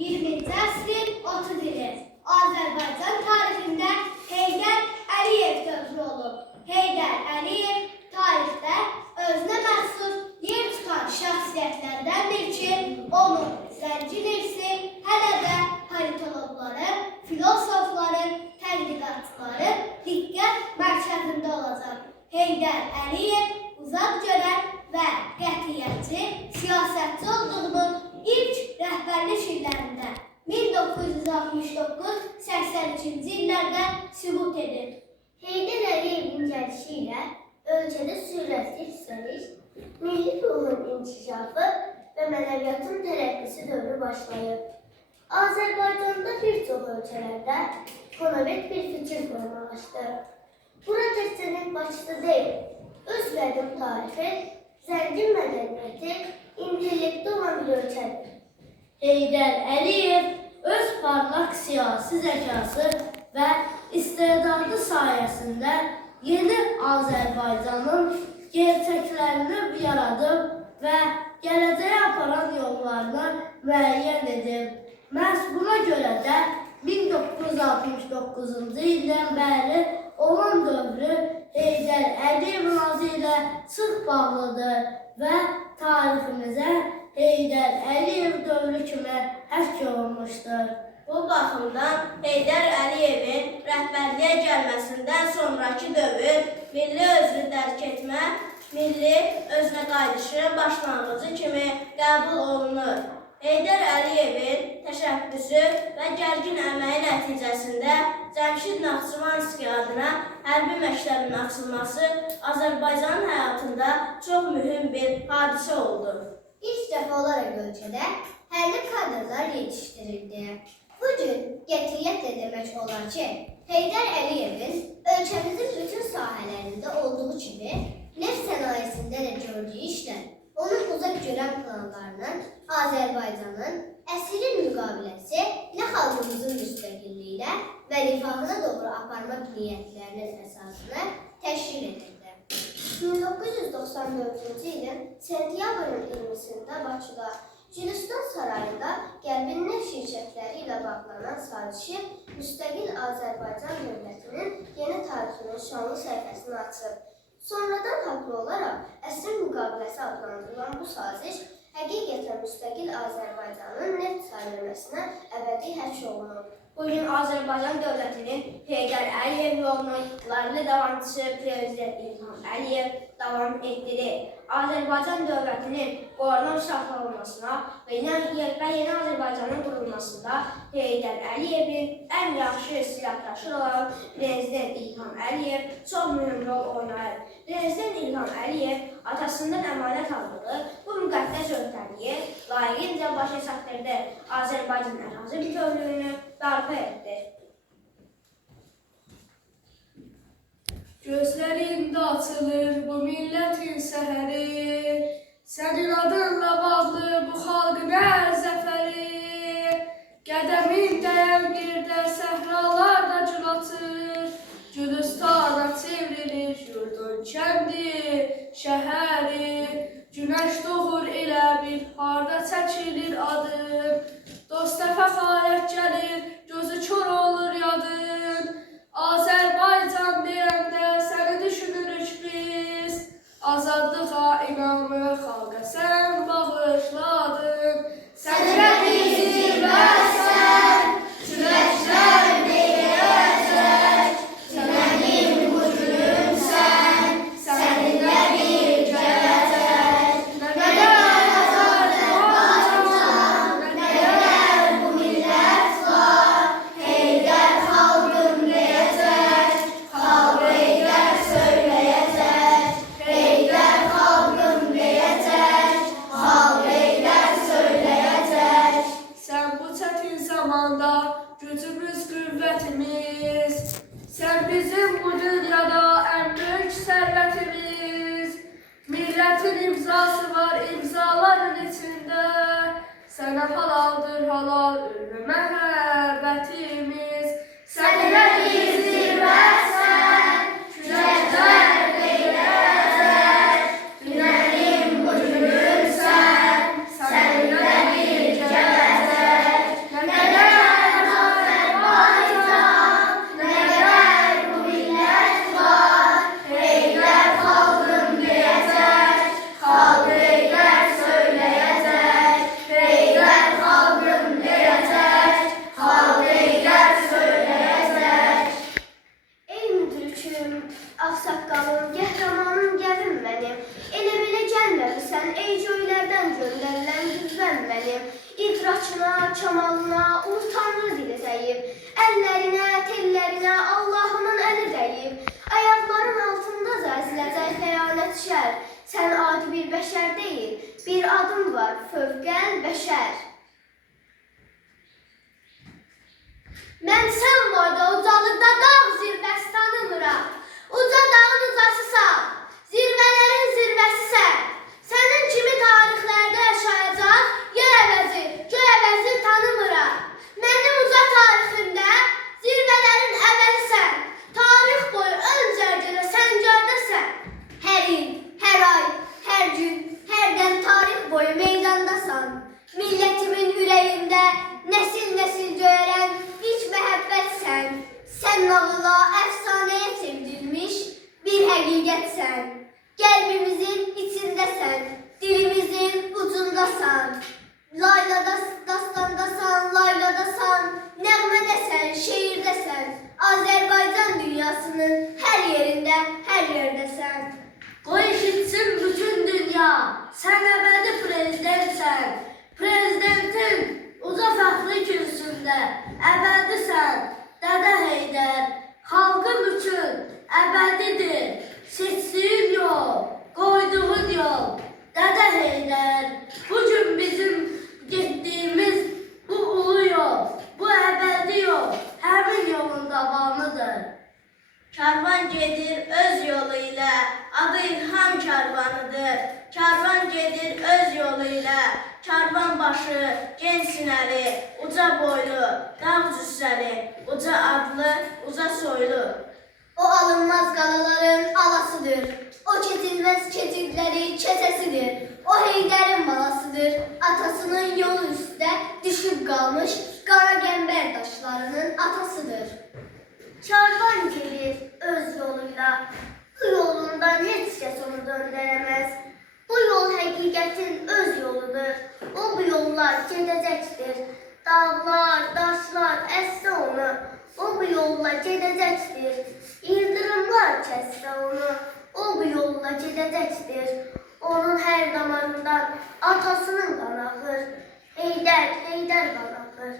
20-ci əsrin 30 ili Azərbaycan tarixində Heydər Əliyev dövrü olub. Heydər Əliyev tarixdə özünə məxsus yer çıxan şəxsiyyətlərdəndir ki, onun zəngin irsi hələ də politologların, filosofların, tədqiqatçıların diqqət mərkəzində olacaq. Heydər Əliyev uzaq görən və qətiyyətçi siyasətçi olduğunu ilk rəhbərlik illərində 1969-82-ci illərdə sübut edir. Heydər Əliyevin gəlişi ilə ölkədə sürətli yüksəliş, milli ruhun inkişafı və mənəviyyatın tərəqqisi dövrü başlayıb. Azərbaycanda bir çox ölkələrdə konovet bir fikir formalaşdı. Bura təkcə Bakıda deyil, öz qədim tarixi, zəngin mədəniyyəti, intellekti olan bir ölkədir. Heydər Əliyev öz parlaq siyasi zəkası və istedadı sayəsində yeni Azərbaycanın gerçəklərini yaradıb və gələcəyə aparan yollarını müəyyən edib. Məhz buna görə də 1969-cu ildən bəri olan dövrü Heydər Əliyevin adı ilə sıx bağlıdır və tariximizə Heydər Əliyev dövrü kimi həkk olunmuşdur. Bu baxımdan Heydər Əliyevin rəhbərliyə gəlməsindən sonraki dövr milli özünü dərk etmə, milli özünə qayıdışın başlanğıcı kimi qəbul olunur. Heydər Əliyevin təşəbbüsü və gərgin əməyi nəticəsində Cəmşid Naxçıvanski adına hərbi məktəbin açılması Azərbaycanın həyatında çox mühüm bir hadisə oldu. İlk dəfə olaraq ölkədə hərbi kadrlar yetişdirildi. Bugün qətiyyətlə demək olar ki, Heydər Əliyevin ölkəmizin bütün sahələrində olduğu kimi neft sənayesində də gördüyü işlər, onun uzaq görən planlarının Azərbaycanın əsrin müqaviləsi ilə xalqımızın müstəqilliyinə və rifahına doğru aparmaq niyyətlərinin əsasını təşkil edirdi. 1994-cü ilin sentyabrın 20-sində Bakıda Gülüstan sarayında Qərbin neft şirkətləri ilə bağlanan sazişi müstəqil Azərbaycan dövlətinin yeni tarixinin şanlı səhifəsini açıb. Sonradan haqlı olaraq əsrin müqaviləsi adlandırılan bu saziş həqiqətən müstəqil Azərbaycanın neft sayılmasına əbədi həkk olunur. Bugün Azərbaycan dövlətinin Heydər Əliyev yolunun layıqlı davamçısı Prezident İlham Əliyev davam etdirir. Azərbaycan dövlətinin qorunub saxlanılmasına və yeni Azərbaycanın qurulmasında Heydər Əliyevin ən yaxşı silahdaşı olan Prezident İlham Əliyev çox mühüm rol oynayır. Prezident İlham Əliyev atasından əmanət aldığı bu müqəddəs öhdəliyi layiqincə başa çatdırdı. Azərbaycan ərazi bütövlüyünü bərpa etdi. Gözlərində açılır bu millətin səhəri, sənin adınla bağlı bu xalqın hər zəfəri. Qədəmin dəyən yerdə səhralarda cül açır, Gülüstana çevrilir yurdun kəndi, şəhəri. Günəş doğur elə bir harda çəkilir adım, dosta fəxarət gəlir, gözü kör olur yadın. Azərbaycan deyəndə səni düşünürük biz, azadlığa inamı xalqa sən bağışladın. Sənə bizi versən, kürəklər deyəcək, sənin bu günümsən, səninlə bir gələcək. Nə qədər Azərbaycan, nə qədər bu millət var, Heydər xalqım deyəcək, xalq Heydər söyləyəcək, Heydər xalqım deyəcək, xalq Heydər söyləyəcək. Sən bu çətin zamanda gücümüz, qüvvətimiz, sən bizim bu dünyada ən böyük sərvətimiz. Millətin imzası var imzaların içində, sənə halaldır halal ürün məhəbbətimiz. Səninlə bizi versən, kürəklər deyəcək, dünənin bu günümsən, səninlə bir gələcək. Nə saçına, çamalına, ulu tanrı dili zəyib. Əllərinə, tellərinə Allahımın əli dəyib. Ayaqların altında zəlziləcək xəyanət şər. Sən adi bir bəşər deyil, bir adım var, fövqəl bəşər. Mən sən boyda ucalıqda dağ zirvəsi tanımıram. Uca dağın ucasısan, zirvələrin zirvəsisən. Sənin kimi tarixlərdə yaşayacaq yer əvəzi, göy əvəzi tanımıram. Mənim uca tariximdə zirvələrin əvəzisən. Tarix boyu öncədə sən gördəsən. Hər il, hər ay, hər gün, hər dəm tarix boyu meydandasan. Milletimin ürəyində nəsil-nəsil göyərən hiç məhəbbətsən. Sən nağıla, əfsanəyə çevrilmiş bir həqiqətsən. Qəlbimizin içindəsən, dilimizin ucundasan. Laylada dastandasan, layladasan, nəğmədəsən, şeirdəsən. Azərbaycan dünyasının hər yerində, hər yerdəsən. Qoy eşitsin bütün dünya, sən əbədi prezidentsən. Prezidentin uca fəxri kürsündə əbədisən. Dədə Heydər, xalqım üçün əbədidir. Seçdiyin yol, qoyduğun yol. Dədə Heydər, bugün bizim getdiyimiz bu ulu yol, bu əbədi yol, həmin yolun davamıdır. Karvan gedir öz yolu ilə, adı İlham karvanıdır. Karvan gedir öz yolu ilə, karvan başı, gen sinəli, uca boylu, dağ cüssəli, uca adlı, uca soylu. O alınmaz qalaların alasıdır. O keçilməz keçidləri keçəsidir. O Heydərin balasıdır. Atasının yolu üstə düşüb qalmış qara qəmbər daşlarının atasıdır. Karvan gelir öz yoluyla. Bu yolundan heç kəs onu döndərəməz. Bu yol həqiqətin öz yoludur. O bu yollar gedəcəkdir. Dağlar, daşlar əssə onu. O bu yolla gedəcəkdir. İldırımlar kəssə onu. O bu yolla gedəcəkdir. Onun hər damarından atasının qanı axır. Heydər, Heydər qanı axır.